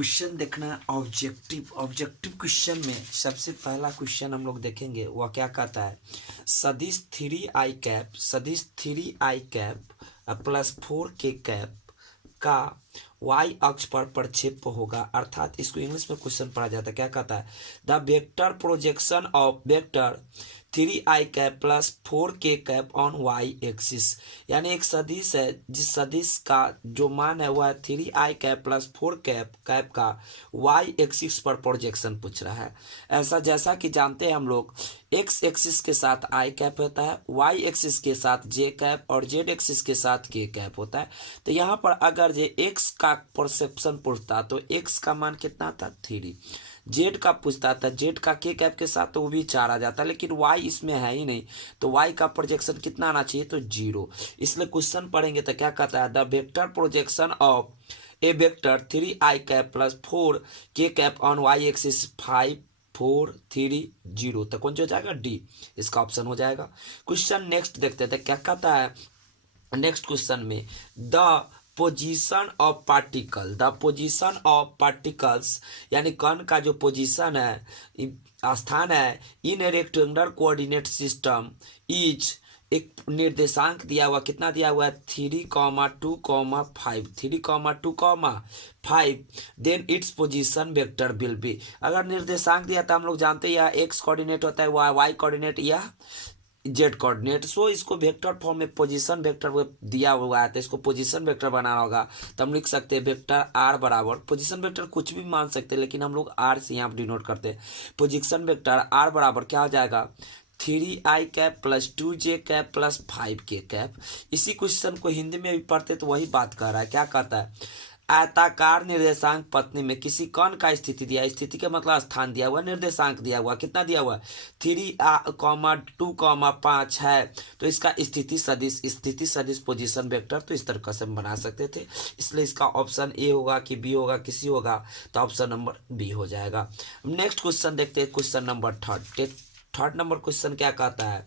Question देखना है objective question में सबसे पहला क्वेश्चन हम लोग देखेंगे वह क्या कहता है। सदिश 3i cap plus 4k cap का y अक्ष पर प्रक्षेप होगा, अर्थात इसको इंग्लिश में क्वेश्चन पढ़ा जाता है। क्या कहता है, the vector projection of vector 3i cap plus 4k cap on y axis. यानी एक सदिश है, जिस सदिश का जो मान है वह 3i cap plus 4k cap का y एक्सिस पर प्रोजेक्शन पूछ रहा है। ऐसा जैसा कि जानते हैं हम लोग, x एक्सिस के साथ i कैप होता है, y एक्सिस के साथ j कैप और z एक्सिस के साथ k कैप होता है। तो यहाँ पर अगर जे x का परसेप्शन पूछता तो x का मान कितना था 3, जेड का पूछता था जेड का के कैप के साथ तो वो भी 4 आ जाता, लेकिन वाई इसमें है ही नहीं, तो वाई का प्रोजेक्शन कितना आना चाहिए तो 0। इसलिए क्वेश्चन पढ़ेंगे तो क्या कहता है, the vector projection of a vector 3i cap plus 4k cap on y axis 5 4 3 0, तो कौन सा हो जाएगा डी, इसका ऑप्शन हो जाएगा। क्वेश्चन नेक्स्ट देखते थे क्या कहता है। नेक्स्ट क्वेश्चन में द पोजीशन ऑफ पार्टिकल्स यानी कण का जो पोजीशन है, स्थान है, in rectangular coordinate system is, एक निर्देशांक दिया हुआ, कितना दिया हुआ है 3,2,5 then its position vector will be. अगर निर्देशांक दिया तो हम लोग जानते हैं यह एक्स कोऑर्डिनेट होता है, वाई कोऑर्डिनेट या जेड कोऑर्डिनेट। सो इसको वेक्टर फॉर्म में पोजीशन वेक्टर दिया हुआ है, तो इसको पोजीशन वेक्टर बनाना होगा। तो हम लिख सकते हैं वेक्टर आर बराबर, पोजीशन वेक्टर कुछ भी मान सकते हैं लेकिन हम लोग आर से यहाँ पर डिनोट करते हैं। पोजीशन वेक्टर आर बराबर क्या हो जाएगा 3i cap plus 2j cap plus 5k cap. इसी क्वेश्चन को हिंदी में भी पढ़ते तो वही बात कर रहा है। क्या कहता है, आयताकार निर्देशांक पत्नी में किसी कण का स्थिति दिया, स्थिति के मतलब स्थान दिया हुआ, निर्देशांक दिया हुआ, कितना दिया हुआ 3,2,5 है, तो इसका स्थिति सदिश पोजीशन वेक्टर तो इस तरह से हम बना सकते थे। इसलिए इसका ऑप्शन ए होगा कि बी होगा, किसी होगा तो ऑप्शन नंबर बी हो जाएगा। नेक्स्ट क्वेश्चन देखते हैं, question number third number question क्या कहता है,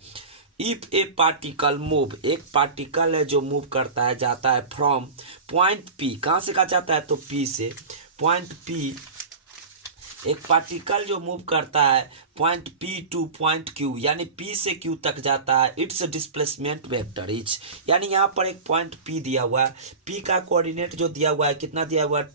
इफ ए पार्टिकल मूव, एक पार्टिकल है जो मूव करता है, जाता है फ्रॉम पॉइंट पी, कहाँ से कहा जाता है तो पी से, पॉइंट पी, एक पार्टिकल जो मूव करता है point P two point Q, यानी पी से क्यू तक जाता है, इट्स डिस्प्लेसमेंट वेक्टर इज। यानी यहाँ पर एक पॉइंट पी दिया हुआ है, पी का कोऑर्डिनेट जो दिया हुआ है कितना दिया हुआ है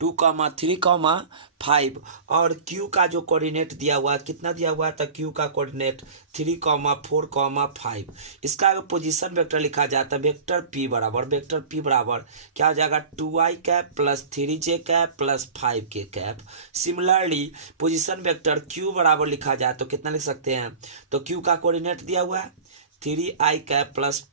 2,3,5 और Q का जो कोऑर्डिनेट दिया हुआ है कितना दिया हुआ है तो Q का कोऑर्डिनेट 3,4,5। इसका अगर पोजीशन वेक्टर लिखा जाता है वेक्टर P बराबर क्या हो जाएगा 2i cap plus 3j cap plus 5k cap. Similarly position vector Q बराबर लिखा जाए तो कितना लिख सकते हैं, तो Q का कोऑर्डिनेट दिया हुआ है 3i cap plus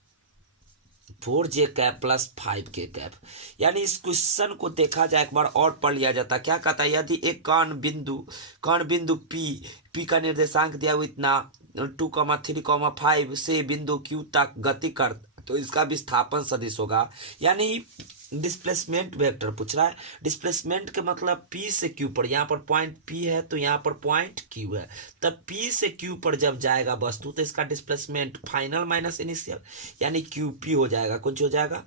4j cap plus 5k cap. यानी इस क्वेश्चन को देखा जाए एक बार और पढ़ लिया जाता। क्या कहता है, यदि एक कण बिंदु P का निर्देशांक दिया हुआ इतना 2,3,5 से बिंदु Q तक गति कर, तो इसका विस्थापन सदिश होगा। यानी डिस्प्लेसमेंट वेक्टर पूछ रहा है, डिस्प्लेसमेंट के मतलब P से Q पर, यहाँ पर पॉइंट P है तो यहाँ पर पॉइंट Q है, तब P से Q पर जब जाएगा वस्तु तो इसका डिस्प्लेसमेंट फाइनल माइनस इनिशियल यानी QP हो जाएगा। कौन हो जाएगा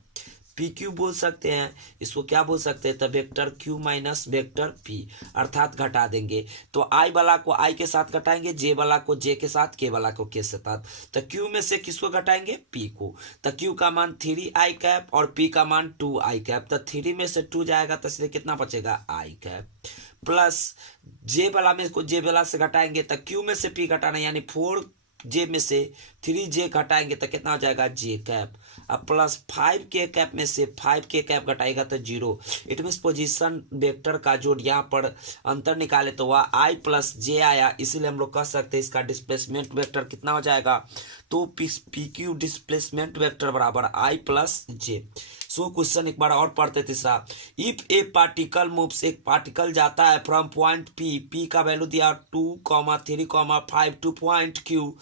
PQ बोल सकते हैं, इसको क्या बोल सकते हैं तो vector Q minus vector P, अर्थात घटा देंगे तो I वाला को I के साथ घटाएंगे, J वाला को J के साथ, K वाला को K के साथ, तो Q में से किसको घटाएंगे P को, तो Q का मान 3i कैप और P का मान 2i कैप, तो 3 में से 2 जाएगा तो इसलिए कितना बचेगा i कैप प्लस J वाला में को J वाला से घटाएंगे तो Q में से P घटाना यानी 4j में से 3j घटाएंगे तो कितना हो जाएगा j कैप, अब प्लस 5k कैप में से 5k कैप घटाएगा तो 0। इट मीन्स पोजीशन वेक्टर का जो यहाँ पर अंतर निकाले तो वह i प्लस j आया, इसीलिए हम लोग कह सकते हैं इसका डिस्प्लेसमेंट वेक्टर कितना हो जाएगा तो PQ डिस्प्लेसमेंट वेक्टर बराबर i plus j। So question एक बार और पढ़ते तीसरा, इफ ए पार्टिकल मूव्स, एक पार्टिकल जाता है फ्रॉम पॉइंट P का वैल्यू दिया 2,3,5 two point Q,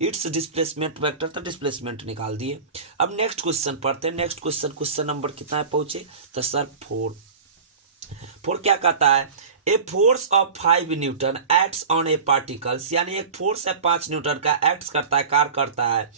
it's displacement vector, तो डिस्प्लेसमेंट निकाल दिए। अब नेक्स्ट क्वेश्चन पढ़ते हैं। नेक्स्ट क्वेश्चन नंबर कितना है पहुंचे तो सर 4 क्या कहता है, a force of 5 Newton acts on A particles, यानी एक फोर्स है 5 न्यूटन का एक्ट्स करता है, कार्य करता है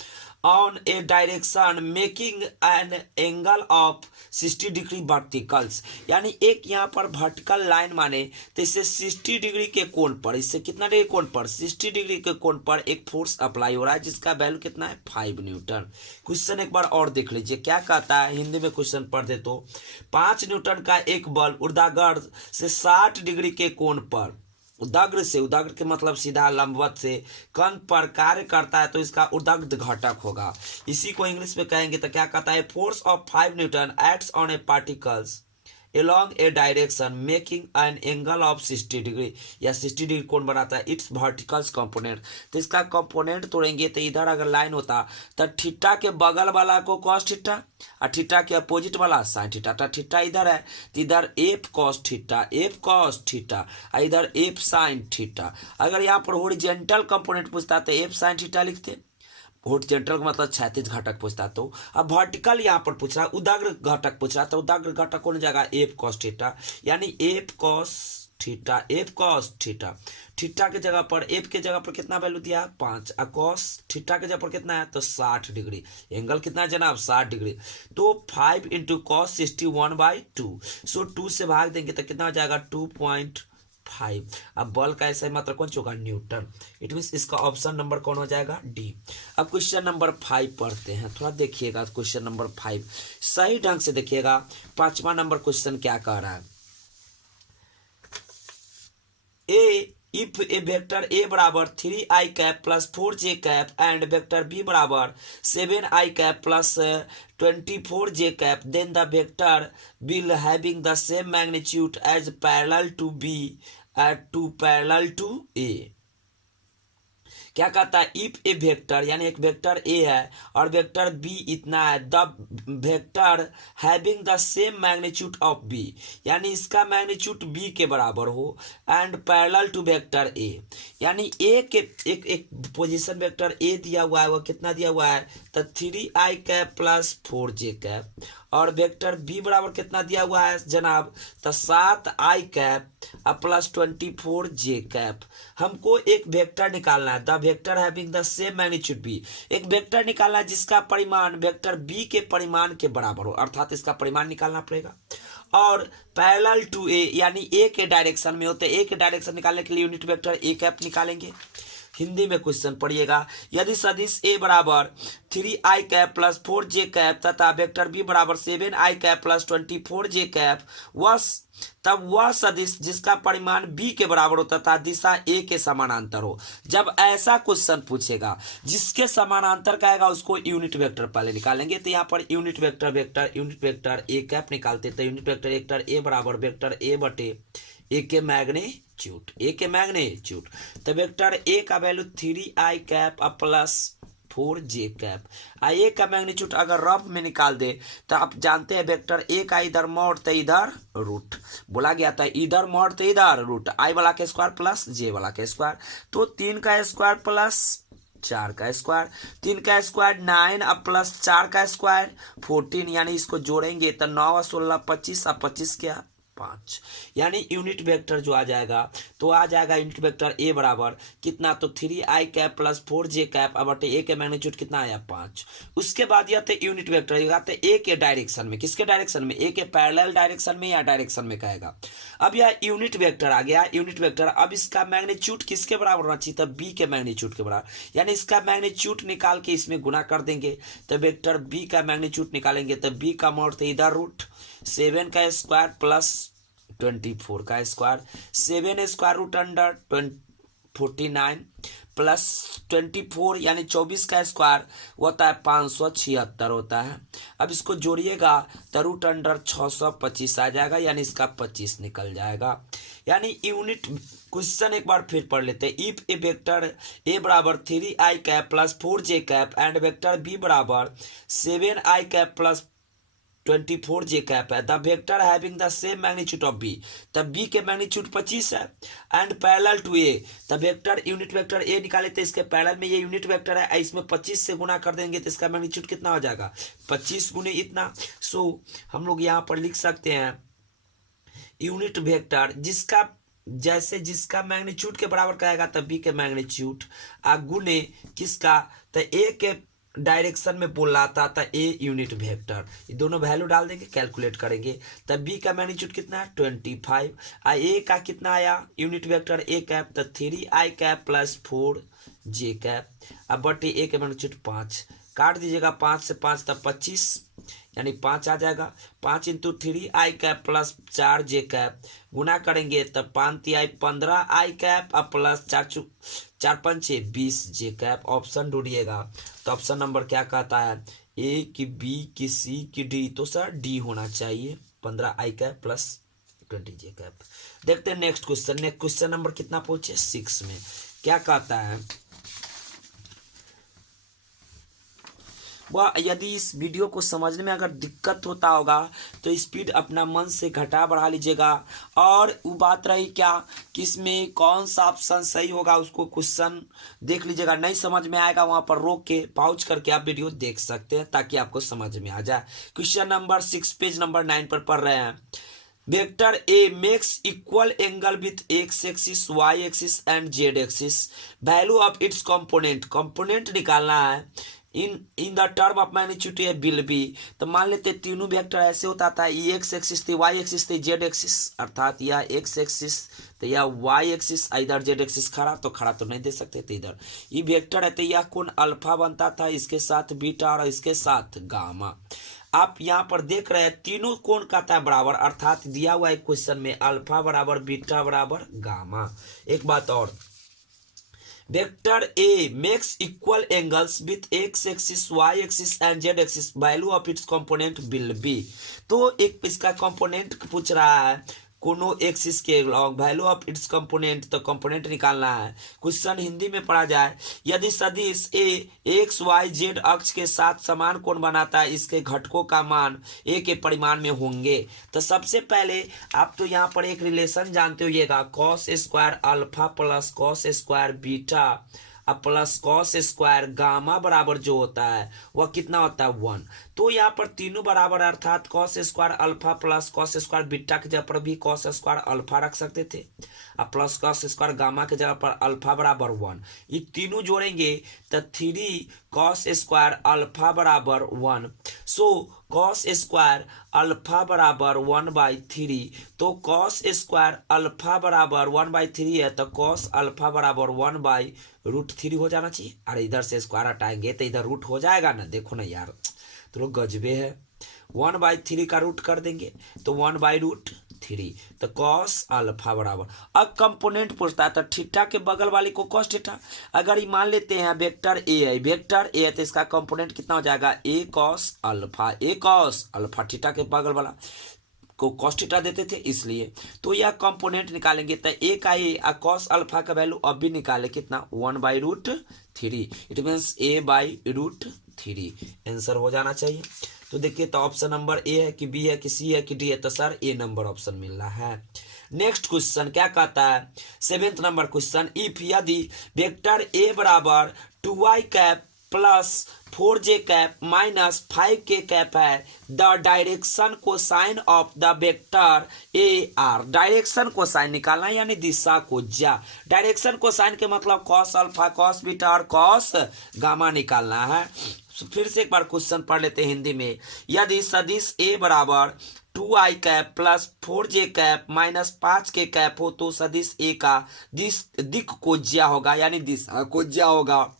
on A direction making an angle of 60 degree verticals, यानी एक यहाँ पर वर्टिकल लाइन माने तो इससे 60 डिग्री के कोण पर, इससे कितना डिग्री कोण पर, 60 डिग्री के कोण पर एक फोर्स अप्लाई हो रहा है जिसका वैल्यू कितना है 5 न्यूटन। क्वेश्चन एक बार और देख लीजिए क्या कहता है, हिंदी में क्वेश्चन पढ़ दे तो 5 न्यूटन का एक बल ऊर्ध्वाधर से 60 डिग्री के कोण पर, उदाग्र से, उदाग्र के मतलब सीधा लंबवत से कण पर कार्य करता है तो इसका उदाग्र घटक होगा। इसी को इंग्लिश में कहेंगे तो क्या कहता है, force of 5 Newton acts on A particles along a direction making an angle of 60 degree, या 60 डिग्री कोण बनाता है इट्स वर्टिकल्स कंपोनेंट। तो इसका कंपोनेंट तोड़ेंगे तो इधर अगर लाइन होता तो थीटा के बगल वाला को कॉस थीटा और थीटा के अपोजिट वाला साइन थीटा, तो थीटा इधर है तो इधर एफ कॉस थीटा और इधर एफ साइन थीटा। अगर यहाँ पर हॉरिजॉन्टल कंपोनेंट पूछता तो एफ साइन थीटा लिखते, हॉरिजॉन्टल का मतलब क्षैतिज घटक पूछता। तो अब वर्टिकल यहाँ पर पूछ रहा है, उदाग्र घटक पूछ रहा है, तो उदाग्र घटक कौन जाएगा एफ कॉस थीटा, यानी एफ कॉस थीटा। थीटा के जगह पर, एफ के जगह पर कितना वैल्यू दिया 5 और कॉस थीटा के जगह पर कितना है तो 60 डिग्री, एंगल कितना है जनाब 60 डिग्री। तो 5 इंटू कॉस 61/2, सो 2 से भाग देंगे तो कितना हो जाएगा 2.5। अब बल का ऐसा मात्रा कौन होगा न्यूटन, इट मीन इसका ऑप्शन नंबर कौन हो जाएगा डी। अब क्वेश्चन नंबर 5 पढ़ते हैं, थोड़ा देखिएगा क्वेश्चन नंबर 5 सही ढंग से देखिएगा। 5वां नंबर क्वेश्चन क्या कह रहा है, इफ ए वेक्टर ए बराबर 3i cap plus 4j cap and vector b बराबर 7i cap plus 24j cap, then the vector will having the same magnitude as parallel to B to parallel to A। क्या कहता है, if A vector यानी एक vector A है और vector b इतना है, the vector having the same magnitude of b, यानी इसका मैग्नीट्यूड बी के बराबर हो and parallel to vector a, यानी ए के एक पोजीशन वेक्टर ए दिया हुआ है, वो कितना दिया हुआ है तो 3i cap plus 4j cap, और वेक्टर बी बराबर कितना दिया हुआ है जनाब तो 7i cap plus 24j cap. हमको एक वेक्टर निकालना है, the vector having the same magnitude b, एक वेक्टर निकालना है जिसका परिमाण वेक्टर बी के परिमाण के बराबर हो, अर्थात इसका परिमाण निकालना पड़ेगा। और पैरेलल टू ए यानी ए के डायरेक्शन में होते, ए के डायरेक्शन निकालने के लिए यूनिट वेक्टर ए कैप निकालेंगे। हिंदी में क्वेश्चन पढ़िएगा, यदि सदिश ए बराबर 3i cap plus 4j cap तथा वेक्टर बी बराबर 7i cap plus 24j cap, तब वह सदिश जिसका परिमाण b के बराबर हो तथा दिशा a के समानांतर हो। जब ऐसा क्वेश्चन पूछेगा जिसके समानांतर कहेगा उसको यूनिट वेक्टर पहले निकालेंगे। तो यहाँ per unit vector a cap निकालते, तो यूनिट वेक्टर a बराबर वेक्टर a बटे ए के मैग्नीट्यूड, तो वेक्टर ए का value 3i cap plus 4j cap. A का मैग्नीट्यूड अगर रफ में निकाल दे तो आप जानते हैं वेक्टर ए का इधर मॉड तो इधर रूट, बोला गया था इधर मॉड तो इधर रूट, आई वाला के स्क्वायर प्लस जे वाला के स्क्वायर, तो 3 का स्क्वायर प्लस 4 का स्क्वायर, 3 का स्क्वायर 9 अब प्लस 4 का स्क्वायर 14, यानी इसको जोड़ेंगे तो 9 और 16 25 और 25 क्या 5, यानी यूनिट वेक्टर जो आ जाएगा तो आ जाएगा यूनिट वेक्टर ए बराबर कितना तो 3i cap plus 4j cap बटे ए के मैग्नीट्यूड कितना आया 5। उसके बाद यह थे यूनिट वेक्टर ए के डायरेक्शन में, किसके डायरेक्शन में ए के पैरेलल डायरेक्शन में या डायरेक्शन में कहेगा। अब यह यूनिट वेक्टर आ गया, यूनिट वेक्टर, अब इसका मैग्नीट्यूड किसके बराबर होना चाहिए, तब बी के मैग्नीट्यूड के बराबर, यानी इसका मैग्नीट्यूड निकाल के इसमें गुना कर देंगे तो वेक्टर बी का मैग्नीट्यूड निकालेंगे तो बी का मॉड तो इधर रूट 7 का स्क्वायर प्लस 24 का square, 7 square root under 49 plus 24 यानी 24 का स्क्वायर होता है 576 होता है। अब इसको जोड़िएगा तो रूट अंडर 625 आ जाएगा, यानी इसका 25 निकल जाएगा। यानी यूनिट क्वेश्चन एक बार फिर पढ़ लेते हैं, इफ ए वेक्टर ए बराबर 3i cap plus 4j cap and vector b बराबर 7i cap plus 24j cap है, the vector having the same magnitude of b, तब बी के मैग्नीट्यूड 25 है एंड पैरेलल टू ए, तब वेक्टर यूनिट वेक्टर ए निकाले तो इसके पैरेलल में ये यूनिट वेक्टर है, इसमें 25 से गुना कर देंगे तो इसका मैग्नीट्यूड कितना हो जाएगा 25 गुने इतना। सो हम लोग यहाँ पर लिख सकते हैं यूनिट वेक्टर जिसका जैसे जिसका मैग्नीट्यूड के बराबर कहेगा तब बी के मैग्नीट्यूड गुने किसका तो ए के डायरेक्शन में बोल रहा था ए यूनिट वेक्टर, ये दोनों वैल्यू डाल देंगे, कैलकुलेट करेंगे। तब बी का मैग्नीट्यूड कितना है 25, आ ए का कितना आया यूनिट वेक्टर ए कैप, तो 3i cap plus 4j cap. अब बटे ए का मैग्नीट्यूड 5, काट दीजिएगा 5 से 5 तब 25, यानी 5 आ जाएगा। 5 into 3i cap plus 4j cap, गुना करेंगे तब 5 15i कैप अब प्लस 4 5 20j कैप। ऑप्शन ढूंढिएगा, तो ऑप्शन नंबर क्या कहता है, ए की बी की सी की डी, तो सर डी होना चाहिए, 15i cap plus 20j cap. देखते हैं next question. Next question number कितना पहुंचे 6 में, क्या कहता है वह, यदि इस वीडियो को समझने में अगर दिक्कत होता होगा तो स्पीड अपना मन से घटा बढ़ा लीजिएगा। और वो बात रही क्या कि इसमें कौन सा ऑप्शन सही होगा, उसको क्वेश्चन देख लीजिएगा, नहीं समझ में आएगा वहां पर रोक के पाउच करके आप वीडियो देख सकते हैं ताकि आपको समझ में आ जाए। क्वेश्चन नंबर 6 पेज नंबर 9 पर पढ़ रहे हैं। Vector a makes equal angle with x axis, y axis and z axis. Value of its component निकालना है in the term of magnitude a will be. तो मान लेते तीनों वेक्टर ऐसे होता था, ये एक्स एक्सिस थी, वाई एक्सिस थी, जेड एक्सिस, अर्थात यह एक्स एक्सिस तो यह वाई एक्सिस, इधर जेड एक्सिस खड़ा तो नहीं दे सकते थे इधर। ये वेक्टर है तो यह कोण अल्फा बनता था, इसके साथ बीटा और इसके साथ गामा। आप यहाँ पर देख रहे हैं तीनों कोण कहता है बराबर, अर्थात दिया हुआ है क्वेश्चन में अल्फा बराबर बीटा बराबर गामा। एक बात और, vector a makes equal angles with x axis, y axis and z axis, value of its component will be. तो एक इसका कंपोनेंट पूछ रहा है कोनो एक्सिस के वैल्यू ऑफ इट्स कंपोनेंट, तो कंपोनेंट निकालना है। क्वेश्चन हिंदी में पढ़ा जाए, यदि सदिश ए एक्स वाई जेड अक्ष के साथ समान कोण बनाता है, इसके घटकों का मान ए के परिमाण में होंगे। तो सबसे पहले आप तो यहाँ पर एक रिलेशन जानते होइएगा, cos square alpha plus cos square beta अब प्लस कॉस स्क्वायर गामा बराबर जो होता है वह कितना होता है 1। तो यहाँ पर तीनों बराबर, अर्थात cos square alpha plus cos square beta की जगह पर भी कॉस स्क्वायर अल्फा रख सकते थे, अब प्लस कॉस स्क्वायर गामा की जगह पर अल्फा बराबर 1। ये तीनों जोड़ेंगे तो 3 कॉस स्क्वायर अल्फा बराबर 1। सो कॉस स्क्वायर अल्फा बराबर 1/3, तो कॉस स्क्वायर अल्फा बराबर 1/3 है तो कॉस अल्फा बराबर 1/√3 हो जाना चाहिए। अरे इधर से स्क्वायर हटाएंगे तो इधर रूट हो जाएगा ना, देखो ना यार तो लोग गजबे है। 1/3 का रूट कर देंगे तो 1/√3, तो कॉस अल्फा बराबर। अब कंपोनेंट पूछता है तो थीटा के बगल वाले को कॉस थीटा। अगर ये मान लेते हैं वेक्टर ए है तो इसका कंपोनेंट कितना हो जाएगा ए कॉस अल्फा, थीटा के बगल वाला को कॉस थीटा देते थे इसलिए। तो यह कंपोनेंट निकालेंगे तो ए का ए कॉस अल्फा का वैल्यू अब भी निकाले कितना 1/√3, इट मीन्स a/√3 आंसर हो जाना चाहिए। तो देखिए तो ऑप्शन नंबर ए है कि बी है कि सी है कि डी है, तो सर ए नंबर ऑप्शन मिल रहा है। नेक्स्ट क्वेश्चन क्या कहता है 7th नंबर क्वेश्चन, इफ यदि वेक्टर ए बराबर 2i cap plus 4j cap minus 5k cap है, the direction cosine of the vector a are. Direction cosine निकालना यानी दिशा को ज्या, डायरेक्शन कोसाइन के मतलब कॉस अल्फा कॉस बीटा और कॉस गामा निकालना है। फिर से एक बार क्वेश्चन पढ़ लेते हैं हिंदी में। यदि सदिश ए बराबर 2i cap plus 4j cap minus 5k cap हो तो सदिश ए का दिक को ज्या होगा, यानी दिशा को ज्या होगा,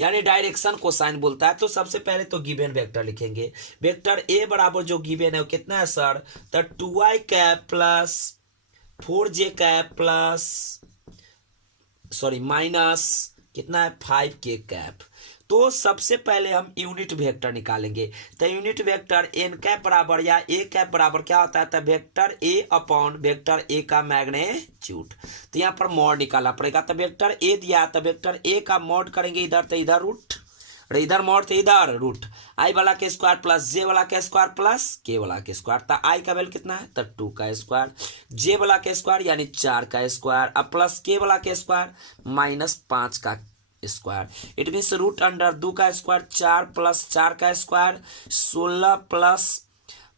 यानी डायरेक्शन कोसाइन बोलता है। तो सबसे पहले तो गिवन वेक्टर लिखेंगे। वेक्टर ए बराबर जो गिवन है वो कितना है सर, तो 2i cap plus 4j cap plus minus कितना है 5k कैप। तो सबसे पहले हम यूनिट वेक्टर निकालेंगे। तो यूनिट वेक्टर एन कैप बराबर या ए कैप बराबर क्या होता है, तो vector A upon vector a का मैग्नीट्यूड। तो यहाँ पर मॉड निकालना पड़ेगा। तो वेक्टर ए दिया तो वेक्टर ए का मॉड करेंगे इधर, तो इधर रूट, और इधर मॉड तो इधर रूट, आई वाला के स्क्वायर प्लस जे वाला के स्क्वायर प्लस के वाला के स्क्वायर। तो आई का वैल्यू कितना है, तो 2 का स्क्वायर, जे वाला के स्क्वायर यानी 4 का स्क्वायर, अब प्लस के वाला के स्क्वायर माइनस 5 का square. It means root under 2 का स्क्वायर 4 प्लस 4 का स्क्वायर 16 प्लस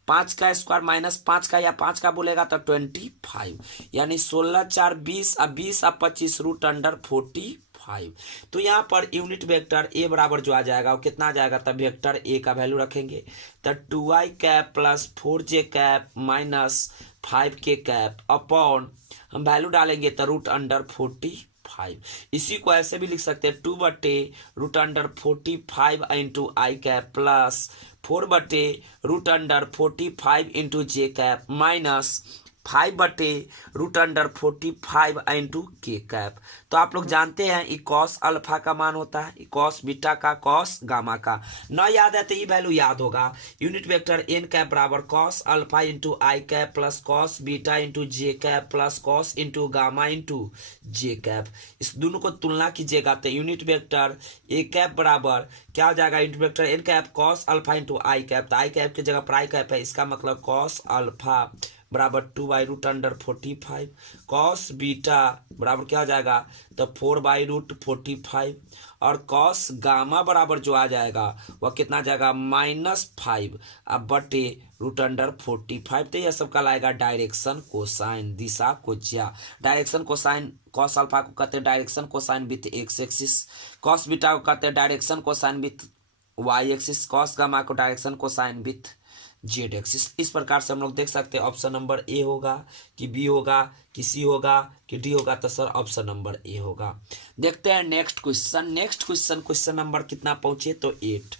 5 का स्क्वायर माइनस 5 का या 5 का बोलेगा तो 25, यानी 16 4 20 अब 20 अब 25 रूट अंडर 45। 5। तो यहाँ पर यूनिट वेक्टर ए बराबर जो आ जाएगा वो कितना आ जाएगा, तब वेक्टर ए का वैल्यू रखेंगे तो 2i cap plus 4j cap minus 5k cap upon हम वैल्यू डालेंगे तो √45। इसी को ऐसे भी लिख सकते हैं 2/√45 इंटू आई कैप प्लस 4/√45 इंटू जे कैप माइनस 5/√45 इंटू के कैप। तो आप लोग जानते हैं ये कॉस अल्फा का मान होता है, कॉस बीटा का, कॉस गामा का। न याद है तो ये वैल्यू याद होगा, यूनिट वेक्टर एन कैप बराबर कॉस अल्फा इंटू आई cap plus cos beta into जे cap plus cos into gamma into जे कैप। इस दोनों को तुलना कीजिएगा तो यूनिट वेक्टर ए कैप बराबर क्या हो जाएगा, unit vector n cap cos alpha into आई कैप, तो आई कैप की जगह पर आई कैप है, इसका मतलब कॉस अल्फा बराबर 2/√45, कॉस बीटा बराबर क्या हो जाएगा तो 4/√45 और कॉस गामा बराबर जो आ जाएगा वह कितना जाएगा -5 अब बटे √45। तो यह सब कहलाएगा डायरेक्शन कोसाइन, दिशा कोज्या। डायरेक्शन कोसाइन, कॉस अल्फा को कहते हैं direction cosine with x axis, cos beta को कहते हैं direction cosine with y axis, cos gamma को direction cosine with z axis. इस प्रकार से हम लोग देख सकते हैं ऑप्शन नंबर ए होगा कि बी होगा कि सी होगा कि डी होगा, तो सर ऑप्शन नंबर ए होगा। देखते हैं नेक्स्ट क्वेश्चन। क्वेश्चन नंबर कितना पहुंचे तो 8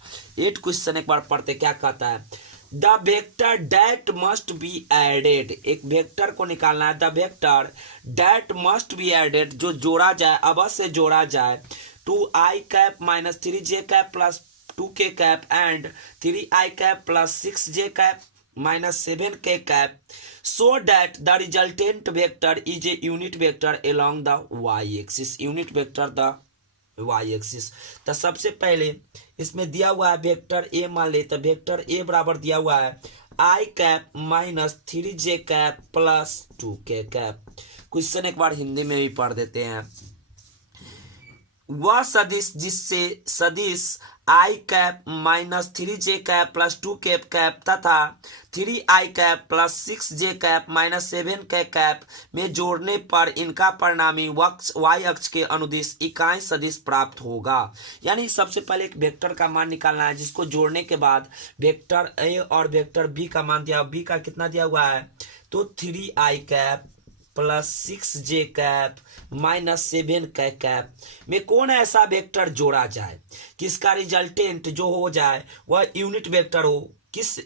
क्वेश्चन एक बार पढ़ते क्या कहता है, the vector that must be added. एक वेक्टर को निकालना है, the vector that must be added जो जोड़ा जाए, अवश्य जोड़ा जाए, 2i cap minus 3j cap plus 2k cap and 3i cap plus 6j cap minus 7k cap, so that the resultant vector is a unit vector along the y axis, unit vector the y axis. तो सबसे पहले इसमें दिया हुआ है vector A, मान ले तो वेक्टर ए बराबर दिया हुआ है i cap minus 3j cap plus 2k cap. Question एक बार हिंदी में भी पढ़ देते हैं। वह सदिश जिससे सदिश i cap minus 3j cap plus 2k cap तथा 3i cap plus 6j cap minus 7k cap में जोड़ने पर इनका परिणामी y अक्ष के अनुदिश इकाई सदिश प्राप्त होगा। यानी सबसे पहले एक वेक्टर का मान निकालना है जिसको जोड़ने के बाद वेक्टर a और वेक्टर b का मान दिया, b का कितना दिया हुआ है तो 3i cap plus 6j cap minus 7k cap में कौन ऐसा वेक्टर जोड़ा जाए कि इसका रिजल्टेंट जो हो जाए वह यूनिट वेक्टर हो, किस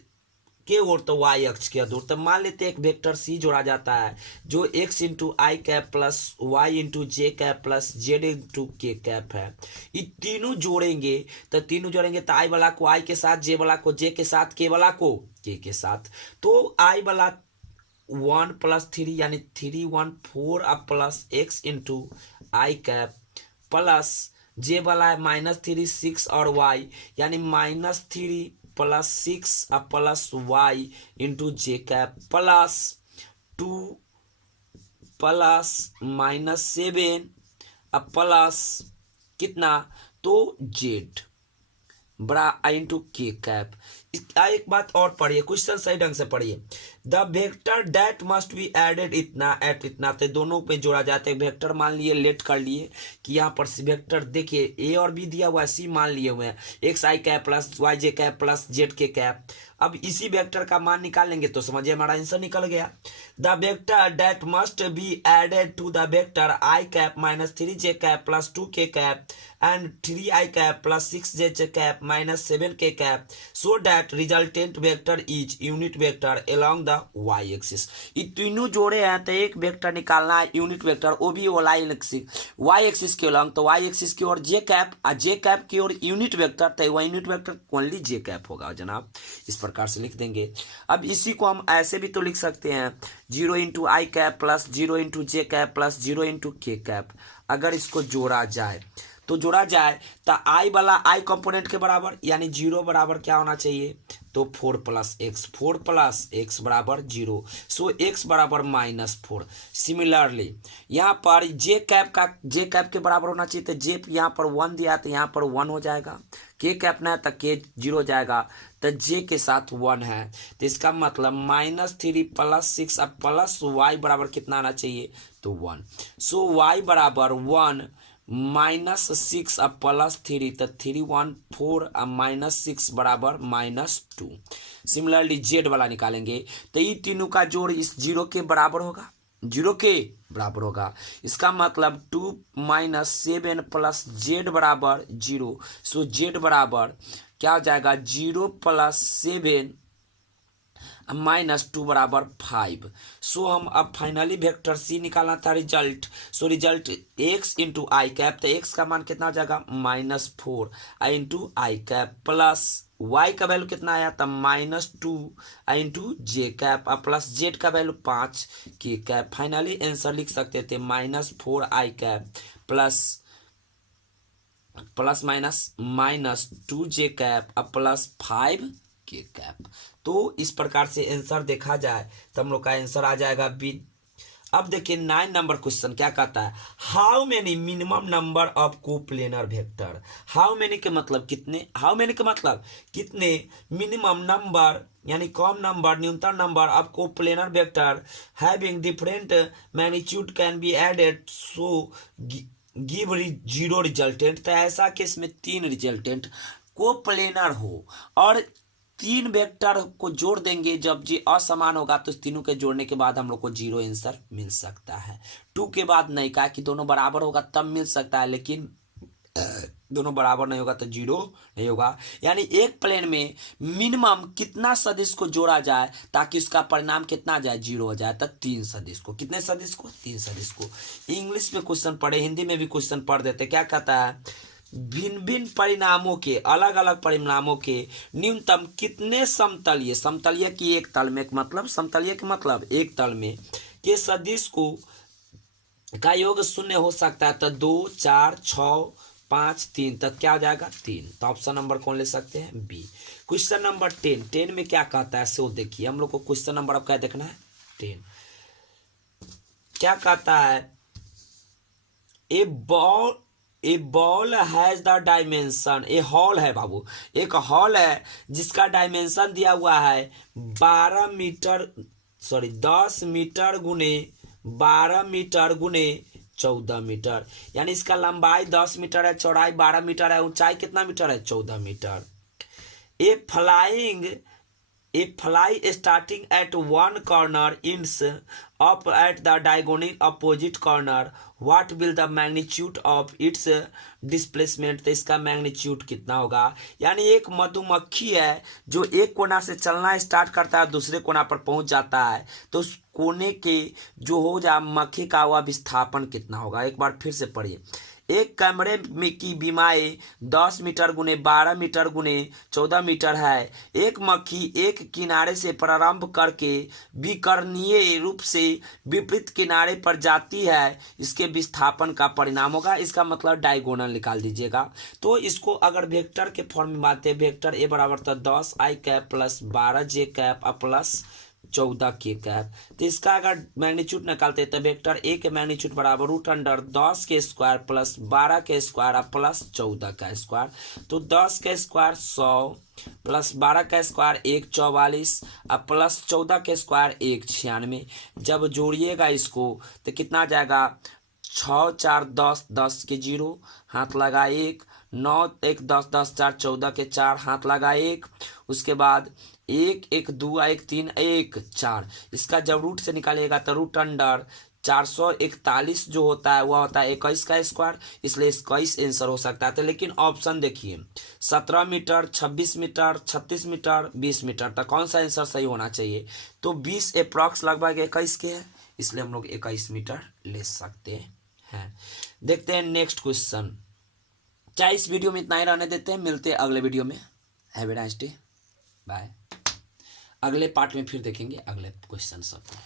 के ओर तो y अक्ष के दूर। तो मान लेते एक वेक्टर c जोड़ा जाता है जो x इंटू आई कैप प्लस y इंटू जे कैप प्लस जेड इंटू के कैप है। ये तीनों जोड़ेंगे तो i वाला को i के साथ, j वाला को j के साथ, k वाला को k के साथ। तो i वाला 1 प्लस 3 यानी 3 1 4 अब प्लस x इंटू आई कैप प्लस जे वाला है -3 6 और y यानी -3 प्लस 6 अब प्लस y इंटू जे कैप प्लस 2 प्लस -7 अब प्लस कितना तो z बड़ा इंटू के कैप। एक बात और पढ़िए, क्वेश्चन सही ढंग से पढ़िए। The vector that must be added इतना एट इतना, तो दोनों पे जोड़ा जाता है। वेक्टर मान लिए, लेट कर लिए कि यहाँ पर वेक्टर देखिए ए और बी दिया हुआ है, सी मान लिए हुए हैं, एक्स आई कैप प्लस वाई जे कैप प्लस जेड के कैप। अब इसी वेक्टर का मान निकालेंगे तो समझिए हमारा आंसर निकल गया। The vector that must be added to the vector i cap minus 3j cap plus 2k cap and 3i cap plus 6j cap minus 7k cap, so that resultant vector is unit vector along the y axis. ये तीनों जोड़े हैं तो एक vector निकालना है unit vector, वो भी वाई एक्सिस के अलोंग, तो वाई एक्सिस की ओर जे कैप और जे कैप की ओर यूनिट वेक्टर, तो वह यूनिट वेक्टर ओनली जे कैप होगा जनाब। इस प्रकार से लिख देंगे। अब इसी को हम ऐसे भी तो लिख सकते हैं 0 इंटू आई कैप प्लस 0 इंटू जे कैप प्लस 0 इंटू के कैप। अगर इसको जोड़ा जाए तो आई वाला आई कंपोनेंट के बराबर यानी 0 बराबर क्या होना चाहिए तो 4 प्लस एक्स बराबर 0, सो x बराबर -4। सिमिलरली यहाँ पर जे कैप के बराबर होना चाहिए, तो जे यहाँ पर 1 दिया तो यहाँ पर 1 हो जाएगा, के कैप ना तो के 0 हो जाएगा, तो जे के साथ 1 है, तो इसका मतलब -3 प्लस 6 अब प्लस y बराबर कितना आना चाहिए तो 1, सो y बराबर 1 -6 अब +3 तो 3 1 4 अब -6 बराबर -2। सिमिलरली जेड वाला निकालेंगे तो ये तीनों का जोड़ इस जीरो के बराबर होगा, जीरो के बराबर होगा। इसका मतलब 2 - 7 + जेड बराबर 0। सो जेड बराबर क्या हो जाएगा, 0 + 7 -2 बराबर 5। सो हम अब फाइनली वेक्टर सी निकालना था result. So result x into आई कैप, तो x का मान कितना हो जाएगा -4 इंटू आई कैप प्लस y का वैल्यू कितना आया था -2 इंटू जे कैप और प्लस जेड का value 5 K cap. Finally answer लिख सकते थे -4 I cap plus -2 J cap और प्लस 5 के कैप। तो इस प्रकार से आंसर देखा जाए तो हम लोग का आंसर आ जाएगा बी। अब देखिए 9 नंबर क्वेश्चन क्या कहता है, how many minimum number of coplanar vector. How many के मतलब कितने, हाउ मेनी के मतलब कितने मिनिमम नंबर यानी कम नंबर, न्यूनतम number of coplanar vector having different magnitude can be added so give 0 resultant. तो ऐसा केस में 3 रिजल्टेंट कोप्लेनर हो और 3 वेक्टर को जोड़ देंगे, जब जी असमान होगा तो तीनों के जोड़ने के बाद हम लोग को 0 आंसर मिल सकता है। 2 के बाद नहीं, कहा कि दोनों बराबर होगा तब मिल सकता है, लेकिन दोनों बराबर नहीं होगा तो 0 नहीं होगा। यानी एक प्लेन में मिनिमम कितना सदिश को जोड़ा जाए ताकि उसका परिणाम कितना जाए, 0 हो जाए, तो 3 सदिश को। कितने सदिश को, 3 सदिश को। इंग्लिश में क्वेश्चन पढ़े, हिंदी में भी क्वेश्चन पढ़ देते। क्या कहता है, भिन्न भिन्न परिणामों के, अलग अलग परिणामों के न्यूनतम कितने समतलीय, समतलीय की एक तल में, मतलब समतलीय के मतलब एक तल में के सदिश को का योग 0 हो सकता है। तो 2 4 6 5 3, तब क्या हो जाएगा 3। तो ऑप्शन नंबर कौन ले सकते हैं, बी। क्वेश्चन नंबर 10 में क्या कहता है, सो देखिए हम लोग को क्वेश्चन नंबर अब क्या देखना है 10। क्या कहता है, a ball has the dimension, a hall है बाबू, एक हॉल है जिसका डायमेंशन दिया हुआ है 12 मीटर, सॉरी 10 मीटर गुने 12 मीटर गुने 14 मीटर। यानी इसका लंबाई 10 मीटर है, चौड़ाई 12 मीटर है, ऊंचाई कितना मीटर है, 14 metre. A fly starting at one corner ends up at the diagonal opposite corner, what will the magnitude of its displacement। तो इसका मैग्नीट्यूड कितना होगा। यानी एक मधुमक्खी है जो एक कोना से चलना स्टार्ट करता है, दूसरे कोना पर पहुंच जाता है, तो उस कोने के जो हो जा मक्खी का वह विस्थापन कितना होगा। एक बार फिर से पढ़िए, एक कमरे में की बीमाई 10 मीटर गुने 12 मीटर गुने 14 मीटर है। एक मक्खी एक किनारे से प्रारंभ करके विकर्णीय रूप से विपरीत किनारे पर जाती है, इसके विस्थापन का परिणाम होगा। इसका मतलब डायगोनल निकाल दीजिएगा। तो इसको अगर वेक्टर के फॉर्म में बात है, वेक्टर ए बराबर था 10 आई कैप प्लस 12 जे कैप प्लस 14 के कैप। तो इसका अगर मैग्नीट्यूड निकालते तो वेक्टर ए के मैग्नीट्यूड बराबर √10 के स्क्वायर प्लस 12 के स्क्वायर प्लस 14 का स्क्वायर। तो 10 के स्क्वायर 100 प्लस 12 का स्क्वायर 144 अब प्लस 14 के स्क्वायर 196। जब जोड़िएगा इसको तो कितना आ जाएगा, 6 4 10 10 के 0 हाथ लगा 1, 9 1 10 10 4 14 के 4 हाथ लगा 1, उसके बाद 1 1 2 1 3 1 4। इसका जब रूट से निकालिएगा तो √441 जो होता है वह होता है 21 का स्क्वायर, इसलिए 21 आंसर हो सकता है। तो लेकिन ऑप्शन देखिए 17 मीटर 26 मीटर 36 मीटर 20 मीटर, तो कौन सा आंसर सही होना चाहिए। तो 20 अप्रॉक्स लगभग 21 के है, इसलिए हम लोग 21 मीटर ले सकते हैं। देखते हैं नेक्स्ट क्वेश्चन। चाहे इस वीडियो में इतना ही रहने देते हैं, मिलते हैं अगले वीडियो में। Have a nice day, bye. अगले पार्ट में फिर देखेंगे अगले क्वेश्चन सब।